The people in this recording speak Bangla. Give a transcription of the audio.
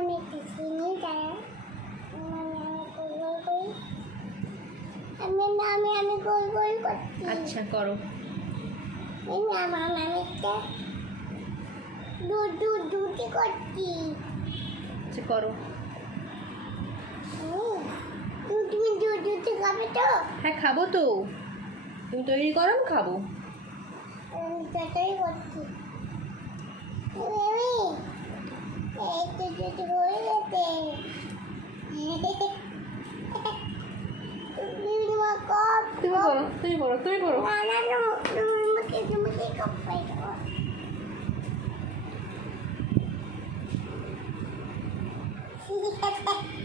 আমি চিনি দাঁড়া আমি গোল গোল করছি। আচ্ছা করো। আমি একটা দুটি করছি। আচ্ছা করো। তুমি দুটি খাবে তো? হ্যাঁ খাবো তো, তুমি তৈরি করো আমি খাবো। সেটাই করছি। এই তো দুটি হয়ে গেছে। তুমি করো। তোমাকে কাপ পাই দেবো। ঠিক আছে।